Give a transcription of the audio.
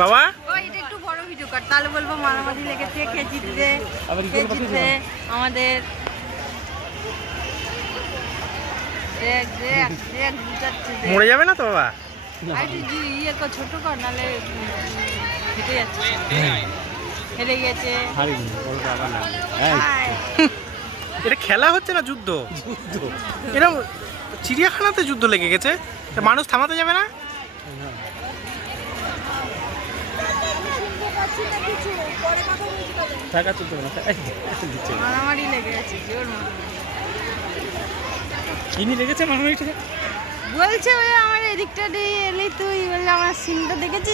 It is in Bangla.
বাবা এটা একটু বড় ভিডিও কর, তাহলে বলবো মারামারি লেগেছে, কে জিতবে আমাদের। দেখ দেখ দেখ বুঝাচ্ছে, মরে যাবে না তো বাবা? ইয়ে কর, ছোট কর, নাহলে হেঁটে যাচ্ছে, হেরে গেছে। এটা খেলা হচ্ছে না যুদ্ধ? এরকম চিড়িয়াখানাতে যুদ্ধ লেগে গেছে, মানুষ থামাতে যাবে না? মারামারি লেগে গেছে, জোর চিনি লেগেছে মারামারিটা? বলছে ওই আমার এদিকটা দিয়ে এলি, তুই বললে আমার সিনটা দেখেছিস।